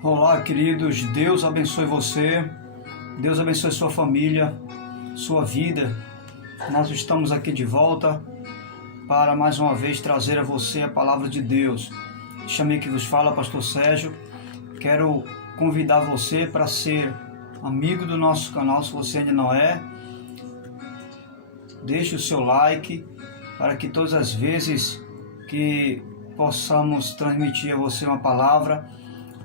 Olá, queridos, Deus abençoe você, Deus abençoe sua família, sua vida. Nós estamos aqui de volta para mais uma vez trazer a você a palavra de Deus. Chamei que vos fala, Pastor Sérgio. Quero convidar você para ser amigo do nosso canal, se você ainda não é. Deixe o seu like para que todas as vezes que possamos transmitir a você uma palavra,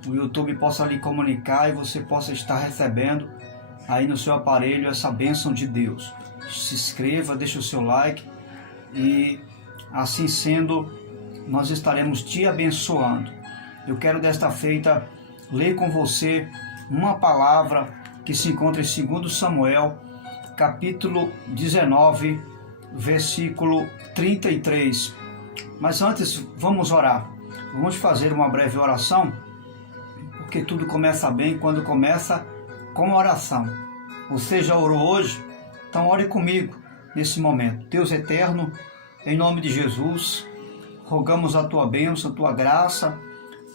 o YouTube possa lhe comunicar e você possa estar recebendo aí no seu aparelho essa bênção de Deus. Se inscreva, deixe o seu like e assim sendo, nós estaremos te abençoando. Eu quero desta feita ler com você uma palavra que se encontra em 2 Samuel, capítulo 19, versículo 33. Mas antes, vamos orar. Vamos fazer uma breve oração, porque tudo começa bem quando começa com oração. Você já orou hoje? Então ore comigo nesse momento. Deus eterno, em nome de Jesus, rogamos a tua bênção, a tua graça,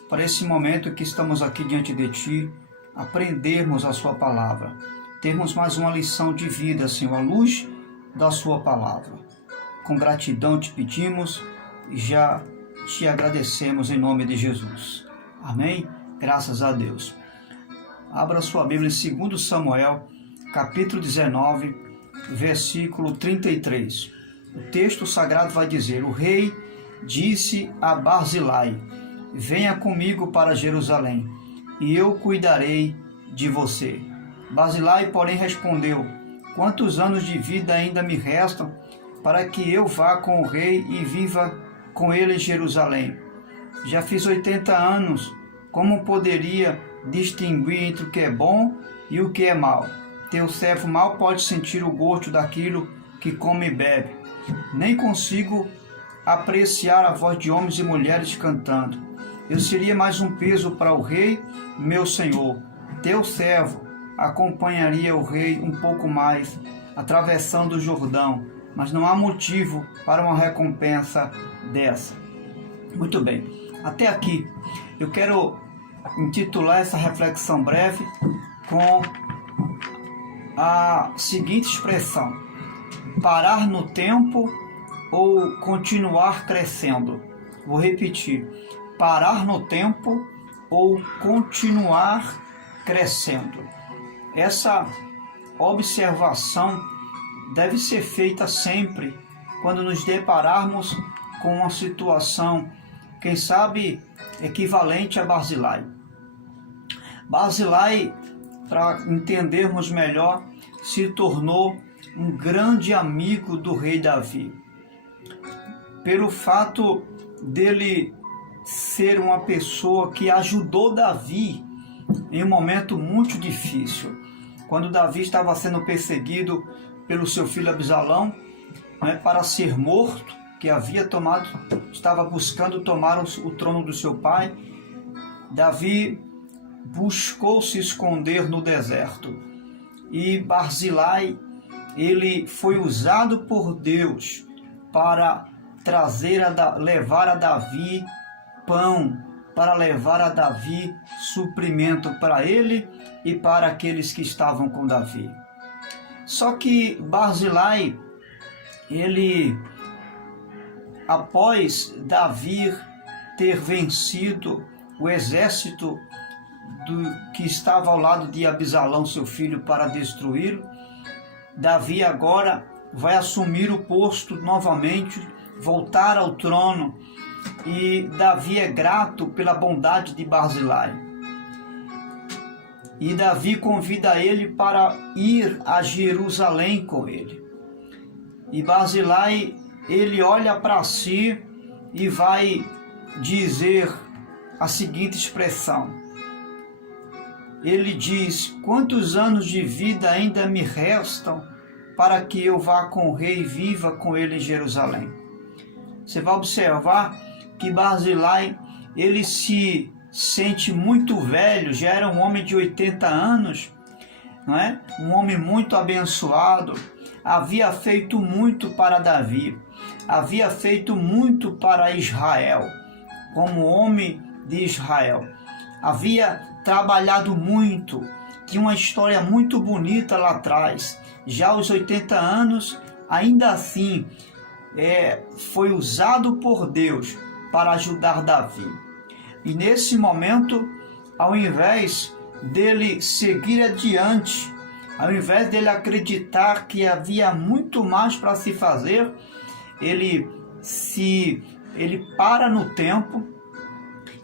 para esse momento que estamos aqui diante de ti, aprendermos a sua palavra, termos mais uma lição de vida, Senhor, à luz da sua palavra. Com gratidão te pedimos e já te agradecemos em nome de Jesus. Amém? Graças a Deus. Abra sua Bíblia em 2 Samuel, capítulo 19, versículo 33. O texto sagrado vai dizer: o rei disse a Barzilai: venha comigo para Jerusalém, e eu cuidarei de você. Barzilai, porém, respondeu: quantos anos de vida ainda me restam para que eu vá com o rei e viva com ele em Jerusalém? Já fiz 80 anos. Como poderia distinguir entre o que é bom e o que é mal? Teu servo mal pode sentir o gosto daquilo que come e bebe. Nem consigo apreciar a voz de homens e mulheres cantando. Eu seria mais um peso para o rei, meu senhor. Teu servo acompanharia o rei um pouco mais, atravessando o Jordão, mas não há motivo para uma recompensa dessa. Muito bem, até aqui eu quero intitular essa reflexão breve com a seguinte expressão: parar no tempo ou continuar crescendo. Vou repetir: parar no tempo ou continuar crescendo. Essa observação deve ser feita sempre quando nos depararmos com uma situação, quem sabe, equivalente a Barzilai. Barzilai, para entendermos melhor, se tornou um grande amigo do rei Davi. Pelo fato dele ser uma pessoa que ajudou Davi em um momento muito difícil. Quando Davi estava sendo perseguido pelo seu filho Absalão, para ser morto, que estava buscando tomar o trono do seu pai, Davi buscou se esconder no deserto. E Barzilai, ele foi usado por Deus para levar a Davi pão, para levar a Davi suprimento para ele e para aqueles que estavam com Davi. Só que Barzilai, após Davi ter vencido o exército que estava ao lado de Absalão, seu filho, para destruí-lo, Davi agora vai assumir o posto novamente, voltar ao trono, e Davi é grato pela bondade de Barzilai. E Davi convida ele para ir a Jerusalém com ele. E Barzilai, ele olha para si e vai dizer a seguinte expressão. Ele diz: quantos anos de vida ainda me restam para que eu vá com o rei e viva com ele em Jerusalém? Você vai observar que Barzilai, ele se sente muito velho, já era um homem de 80 anos, não é? Um homem muito abençoado, havia feito muito para Davi, havia feito muito para Israel, como homem de Israel. havia trabalhado muito, tinha uma história muito bonita lá atrás. Já aos 80 anos, ainda assim, foi usado por Deus para ajudar Davi. E nesse momento, ao invés dele seguir adiante, ao invés dele acreditar que havia muito mais para se fazer, ele para no tempo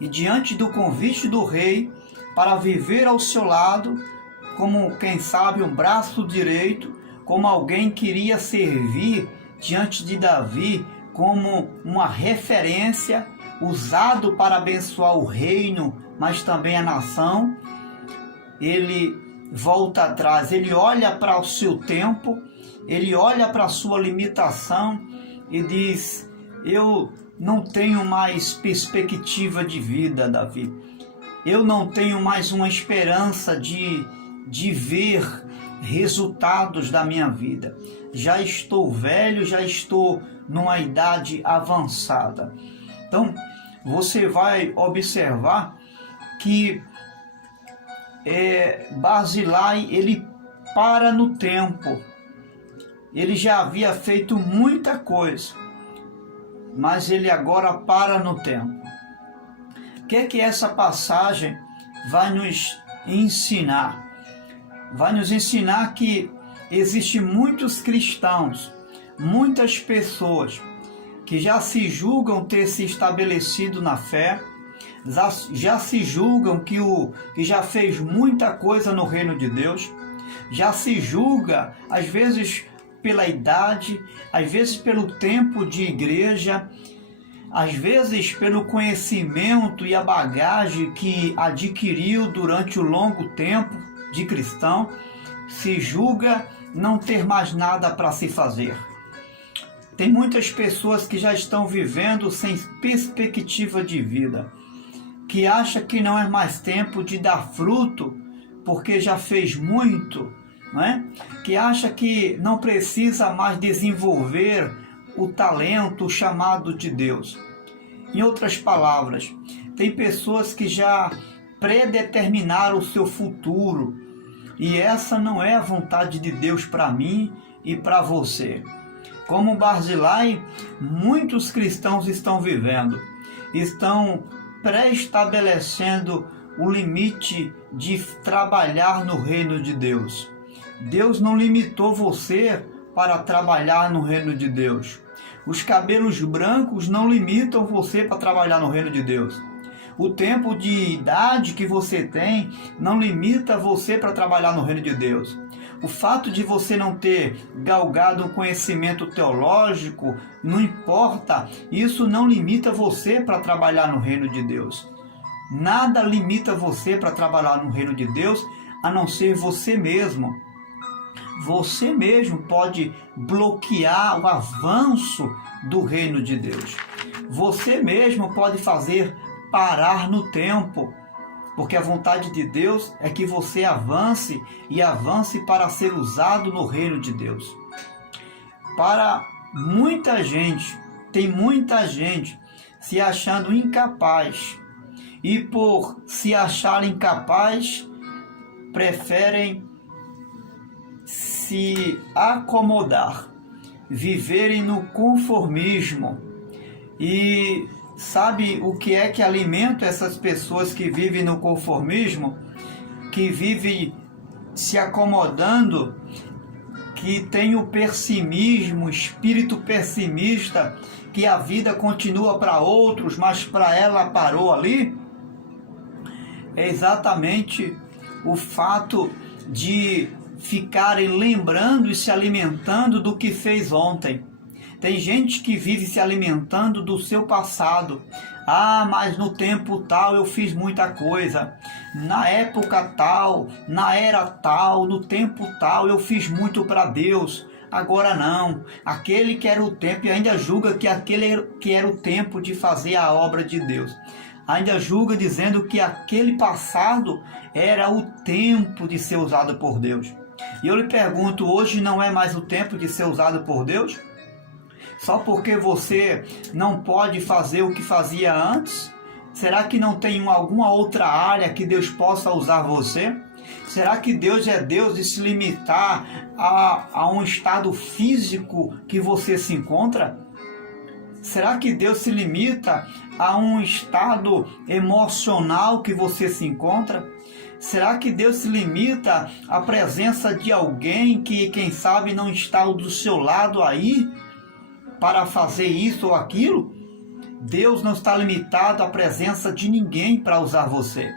e, diante do convite do rei para viver ao seu lado, como quem sabe um braço direito, como alguém que iria servir diante de Davi como uma referência, usado para abençoar o reino, mas também a nação, ele volta atrás, ele olha para o seu tempo, ele olha para a sua limitação e diz: eu não tenho mais perspectiva de vida, Davi. Eu não tenho mais uma esperança de ver resultados da minha vida. Já estou velho, já estou numa idade avançada. Então, você vai observar que Barzilai, ele para no tempo. Ele já havia feito muita coisa, mas ele agora para no tempo. O que é que essa passagem vai nos ensinar? Vai nos ensinar que existem muitos cristãos, muitas pessoas que já se julgam ter se estabelecido na fé, já se julgam que já fez muita coisa no reino de Deus, já se julga, às vezes pela idade, às vezes pelo tempo de igreja, às vezes pelo conhecimento e a bagagem que adquiriu durante o longo tempo de cristão, se julga não ter mais nada para se fazer. Tem muitas pessoas que já estão vivendo sem perspectiva de vida, que acha que não é mais tempo de dar fruto porque já fez muito, não é? Que acha que não precisa mais desenvolver o talento, o chamado de Deus. Em outras palavras, tem pessoas que já predeterminaram o seu futuro, e essa não é a vontade de Deus para mim e para você. Como Barzilai, muitos cristãos estão vivendo, estão pré-estabelecendo o limite de trabalhar no reino de Deus. Deus não limitou você para trabalhar no reino de Deus. Os cabelos brancos não limitam você para trabalhar no reino de Deus. O tempo de idade que você tem não limita você para trabalhar no reino de Deus. O fato de você não ter galgado um conhecimento teológico, não importa, isso não limita você para trabalhar no reino de Deus. Nada limita você para trabalhar no reino de Deus, a não ser você mesmo. Você mesmo pode bloquear o avanço do reino de Deus. Você mesmo pode fazer parar no tempo, porque a vontade de Deus é que você avance e avance para ser usado no reino de Deus. Para muita gente, tem muita gente se achando incapaz, e por se acharem incapaz, preferem se acomodar, viverem no conformismo. E sabe o que é que alimenta essas pessoas que vivem no conformismo, que vivem se acomodando, que tem o pessimismo, o espírito pessimista, que a vida continua para outros, mas para ela parou ali? É exatamente o fato de ficarem lembrando e se alimentando do que fez ontem. Tem gente que vive se alimentando do seu passado. Ah, mas no tempo tal eu fiz muita coisa. Na época tal, na era tal, no tempo tal eu fiz muito para Deus. Agora não. Aquele que era o tempo, e ainda julga que aquele que era o tempo de fazer a obra de Deus. Ainda julga dizendo que aquele passado era o tempo de ser usado por Deus. E eu lhe pergunto, hoje não é mais o tempo de ser usado por Deus? Só porque você não pode fazer o que fazia antes? Será que não tem alguma outra área que Deus possa usar você? Será que Deus é Deus de se limitar a um estado físico que você se encontra? Será que Deus se limita a um estado emocional que você se encontra? Será que Deus se limita à presença de alguém que, quem sabe, não está do seu lado aí para fazer isso ou aquilo? Deus não está limitado à presença de ninguém para usar você.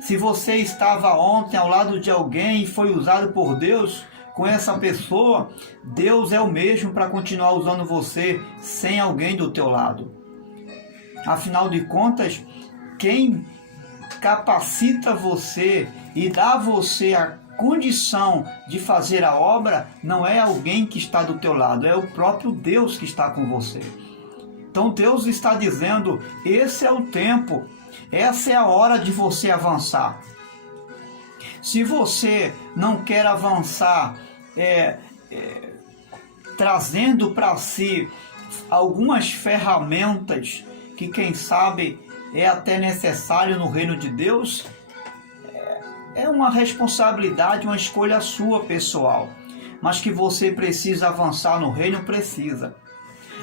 Se você estava ontem ao lado de alguém e foi usado por Deus com essa pessoa, Deus é o mesmo para continuar usando você sem alguém do teu lado. Afinal de contas, quem capacita você e dá a você a condição de fazer a obra não é alguém que está do teu lado, é o próprio Deus que está com você. Então Deus está dizendo, esse é o tempo, essa é a hora de você avançar. Se você não quer avançar trazendo para si algumas ferramentas que, quem sabe, é até necessário no reino de Deus, é uma responsabilidade, uma escolha sua pessoal. Mas que você precisa avançar no reino, precisa.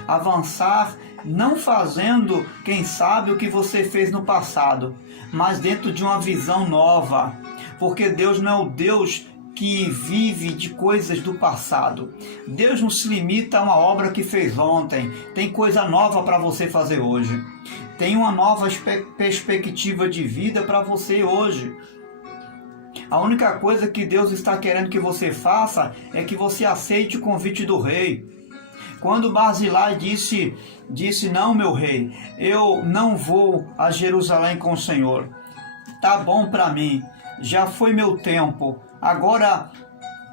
Avançar não fazendo, quem sabe, o que você fez no passado, mas dentro de uma visão nova. Porque Deus não é o Deus que vive de coisas do passado. Deus não se limita a uma obra que fez ontem. Tem coisa nova para você fazer hoje. Tem uma nova perspectiva de vida para você hoje. A única coisa que Deus está querendo que você faça é que você aceite o convite do rei. Quando Barzilai disse, não, meu rei, eu não vou a Jerusalém com o Senhor. Tá bom para mim, já foi meu tempo, agora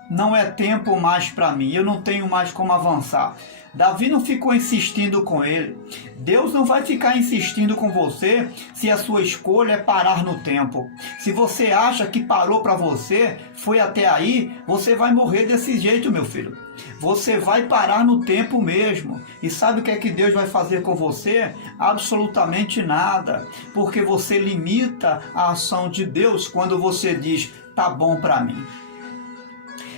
não é tempo mais para mim, eu não tenho mais como avançar. Davi não ficou insistindo com ele. Deus não vai ficar insistindo com você se a sua escolha é parar no tempo. Se você acha que parou para você, foi até aí, você vai morrer desse jeito, meu filho. Você vai parar no tempo mesmo. E sabe o que é que Deus vai fazer com você? Absolutamente nada. Porque você limita a ação de Deus quando você diz, tá bom para mim.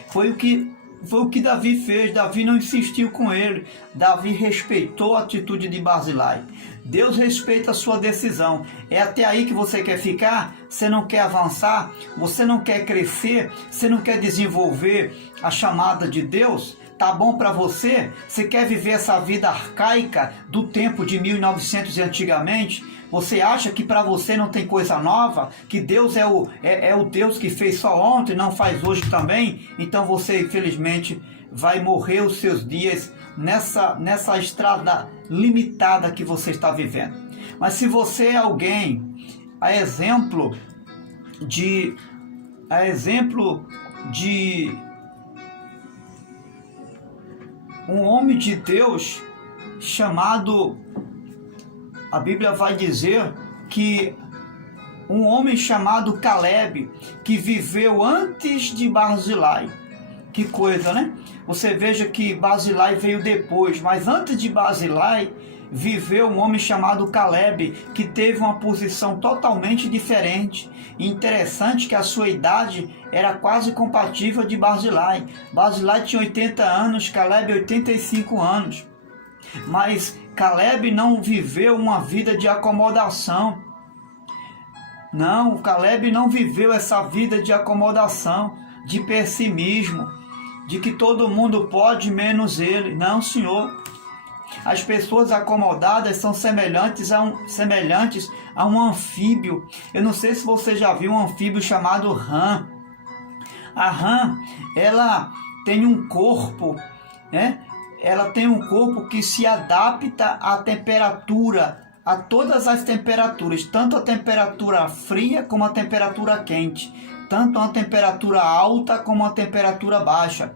Foi o que Davi fez. Davi não insistiu com ele. Davi respeitou a atitude de Barzilai. Deus respeita a sua decisão. É até aí que você quer ficar? Você não quer avançar? Você não quer crescer? Você não quer desenvolver a chamada de Deus? Tá bom para você? Você quer viver essa vida arcaica do tempo de 1900 e antigamente? Você acha que para você não tem coisa nova? Que Deus é o Deus que fez só ontem, não faz hoje também? Então você, infelizmente, vai morrer os seus dias nessa estrada limitada que você está vivendo. Mas se você é alguém, a exemplo de um homem de Deus chamado, a Bíblia vai dizer que um homem chamado Caleb, que viveu antes de Barzilai. Que coisa, né? Você veja que Barzilai veio depois, mas antes de Barzilai viveu um homem chamado Caleb, que teve uma posição totalmente diferente. E interessante que a sua idade era quase compatível de Barzilai. Barzilai tinha 80 anos, Caleb 85 anos. Mas Caleb não viveu uma vida de acomodação. Não, Caleb não viveu essa vida de acomodação, de pessimismo, de que todo mundo pode menos ele. Não, senhor. As pessoas acomodadas são semelhantes a um anfíbio. Eu não sei se você já viu um anfíbio chamado rã. A rã, ela tem um corpo, né? Ela tem um corpo que se adapta à temperatura, a todas as temperaturas, tanto a temperatura fria como a temperatura quente, tanto a temperatura alta como a temperatura baixa.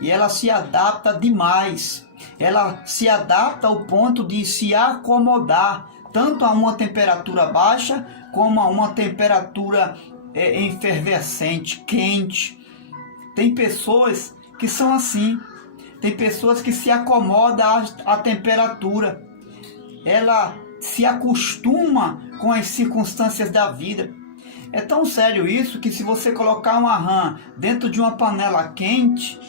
E ela se adapta demais. Ela se adapta ao ponto de se acomodar tanto a uma temperatura baixa como a uma temperatura efervescente, quente. Tem pessoas que são assim. Tem pessoas que se acomodam à temperatura. Ela se acostuma com as circunstâncias da vida. É tão sério isso que se você colocar uma rã dentro de uma panela quente,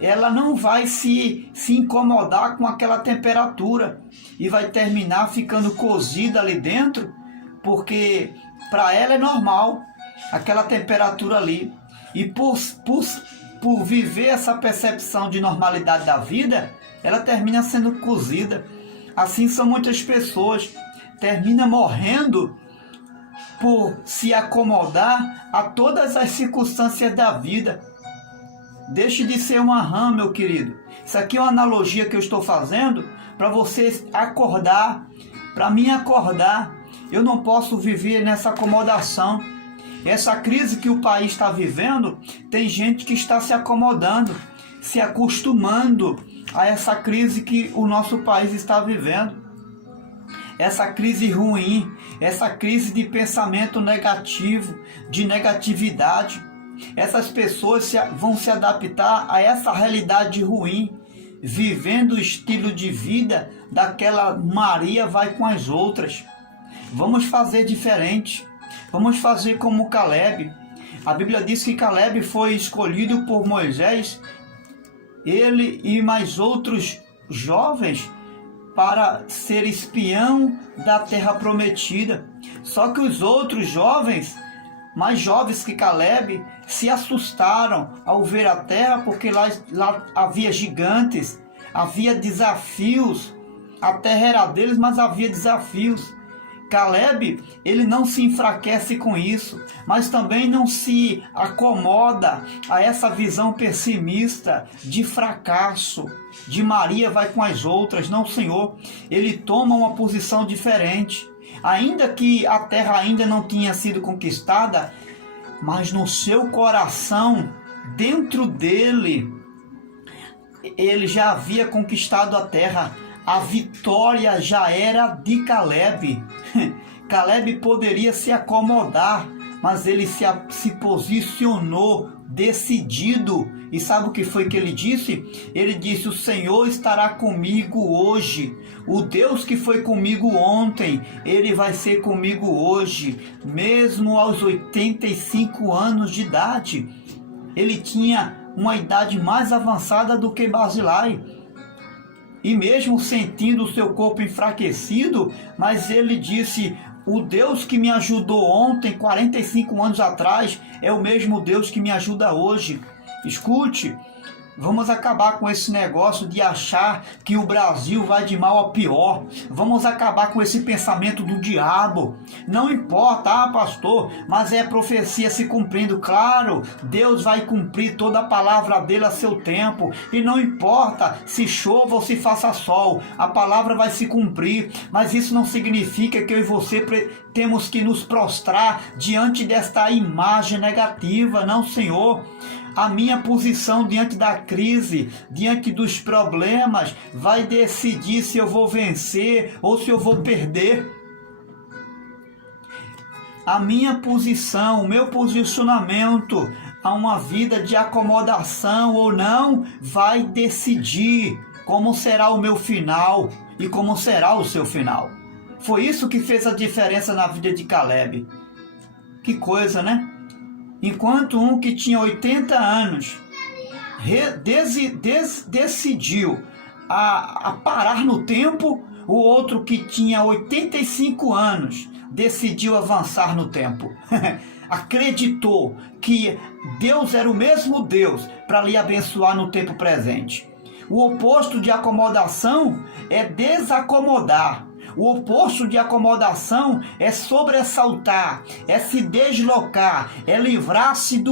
ela não vai se incomodar com aquela temperatura e vai terminar ficando cozida ali dentro, porque para ela é normal aquela temperatura ali. E por viver essa percepção de normalidade da vida, ela termina sendo cozida. Assim são muitas pessoas, terminam morrendo por se acomodar a todas as circunstâncias da vida. Deixe de ser uma rã, meu querido. Isso aqui é uma analogia que eu estou fazendo para você acordar, para mim acordar. Eu não posso viver nessa acomodação. Essa crise que o país está vivendo, tem gente que está se acomodando, se acostumando a essa crise que o nosso país está vivendo. Essa crise ruim, essa crise de pensamento negativo, de negatividade. Essas pessoas vão se adaptar a essa realidade ruim, vivendo o estilo de vida daquela Maria vai com as outras. Vamos fazer diferente. Vamos fazer como Caleb. A Bíblia diz que Caleb foi escolhido por Moisés, ele e mais outros jovens, para ser espião da terra prometida. Só que os outros jovens, mais jovens que Caleb, se assustaram ao ver a terra, porque lá havia gigantes, havia desafios. A terra era deles, mas havia desafios. Caleb, ele não se enfraquece com isso, mas também não se acomoda a essa visão pessimista de fracasso, de Maria vai com as outras. Não, Senhor, ele toma uma posição diferente. Ainda que a terra ainda não tinha sido conquistada, mas no seu coração, dentro dele, ele já havia conquistado a terra. A vitória já era de Caleb. Caleb poderia se acomodar, mas ele se posicionou decidido. E sabe o que foi que ele disse? Ele disse: o Senhor estará comigo hoje. O Deus que foi comigo ontem, ele vai ser comigo hoje. Mesmo aos 85 anos de idade. Ele tinha uma idade mais avançada do que Barzilai. E mesmo sentindo o seu corpo enfraquecido, mas ele disse: o Deus que me ajudou ontem, 45 anos atrás, é o mesmo Deus que me ajuda hoje. Escute, vamos acabar com esse negócio de achar que o Brasil vai de mal a pior. Vamos acabar com esse pensamento do diabo. Não importa, pastor, mas é profecia se cumprindo. Claro, Deus vai cumprir toda a palavra dele a seu tempo. E não importa se chova ou se faça sol, a palavra vai se cumprir. Mas isso não significa que eu e você temos que nos prostrar diante desta imagem negativa. Não, Senhor. A minha posição diante da crise, diante dos problemas, vai decidir se eu vou vencer ou se eu vou perder. A minha posição, o meu posicionamento a uma vida de acomodação ou não, vai decidir como será o meu final e como será o seu final. Foi isso que fez a diferença na vida de Caleb. Que coisa, né? Enquanto um que tinha 80 anos decidiu a parar no tempo, o outro que tinha 85 anos decidiu avançar no tempo. Acreditou que Deus era o mesmo Deus para lhe abençoar no tempo presente. O oposto de acomodação é desacomodar. O oposto de acomodação é sobressaltar, é se deslocar, é livrar-se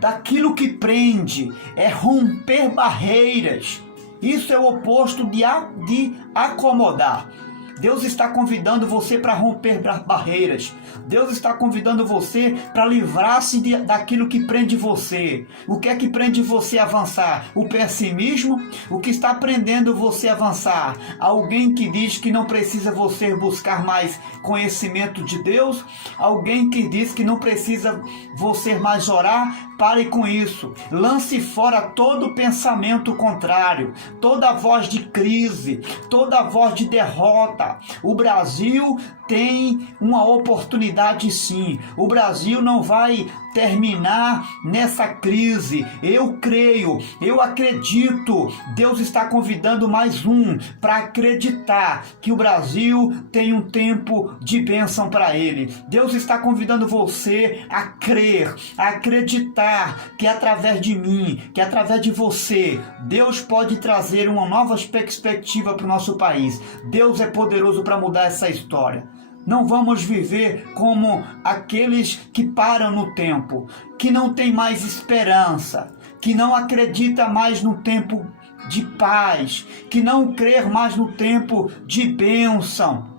daquilo que prende, é romper barreiras. Isso é o oposto de acomodar. Deus está convidando você para romper barreiras. Deus está convidando você para livrar-se daquilo que prende você. O que é que prende você a avançar? O pessimismo? O que está prendendo você a avançar? Alguém que diz que não precisa você buscar mais conhecimento de Deus? Alguém que diz que não precisa você mais orar? Pare com isso. Lance fora todo pensamento contrário, toda voz de crise, toda voz de derrota. avançar. O Brasil tem uma oportunidade sim. O Brasil não vai terminar nessa crise. Eu creio, eu acredito. Deus está convidando mais um para acreditar que o Brasil tem um tempo de bênção para ele. Deus está convidando você a crer, a acreditar que através de mim, que através de você, Deus pode trazer uma nova perspectiva para o nosso país. Deus é poderoso para mudar essa história. Não vamos viver como aqueles que param no tempo, que não tem mais esperança, que não acredita mais no tempo de paz, que não crê mais no tempo de bênção.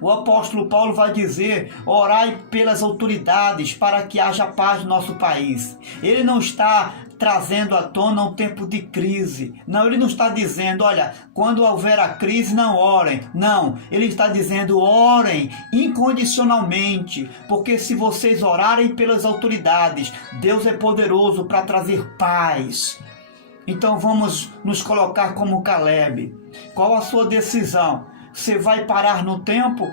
O apóstolo Paulo vai dizer: orai pelas autoridades para que haja paz no nosso país. Ele não está trazendo à tona um tempo de crise. Não, ele não está dizendo, olha, quando houver a crise, não orem. Não, ele está dizendo, orem incondicionalmente, porque se vocês orarem pelas autoridades, Deus é poderoso para trazer paz. Então vamos nos colocar como Caleb. Qual a sua decisão? Você vai parar no tempo?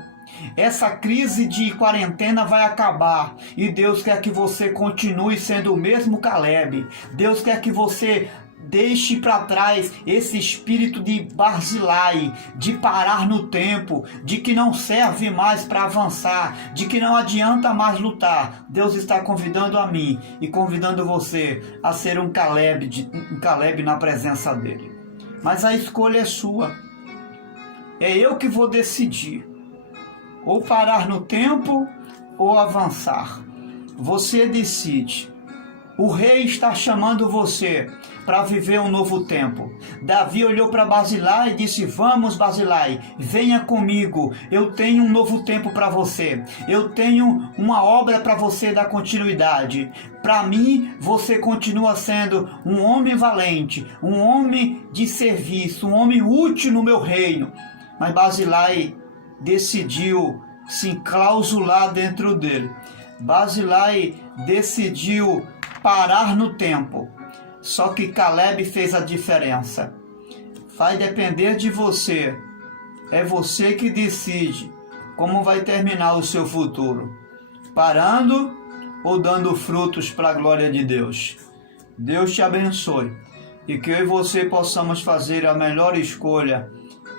Essa crise de quarentena vai acabar e Deus quer que você continue sendo o mesmo Caleb. Deus quer que você deixe para trás esse espírito de Barzilai, de parar no tempo, de que não serve mais para avançar, de que não adianta mais lutar. Deus está convidando a mim e convidando você a ser um Caleb na presença dele. Mas a escolha é sua. É eu que vou decidir. Ou parar no tempo ou avançar. Você decide. O rei está chamando você para viver um novo tempo. Davi olhou para Barzilai e disse: vamos, Barzilai, venha comigo. Eu tenho um novo tempo para você. Eu tenho uma obra para você dar continuidade. Para mim, você continua sendo um homem valente, um homem de serviço, um homem útil no meu reino. Mas Barzilai decidiu se enclausular dentro dele. Barzilai decidiu parar no tempo. Só que Caleb fez a diferença. Vai depender de você. É você que decide como vai terminar o seu futuro. Parando ou dando frutos para a glória de Deus. Deus te abençoe. E que eu e você possamos fazer a melhor escolha,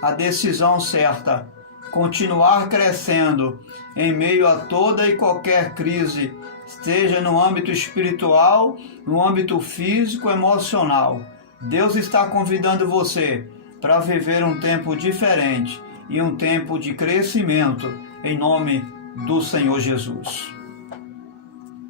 a decisão certa, continuar crescendo em meio a toda e qualquer crise, seja no âmbito espiritual, no âmbito físico, emocional. Deus está convidando você para viver um tempo diferente e um tempo de crescimento em nome do Senhor Jesus.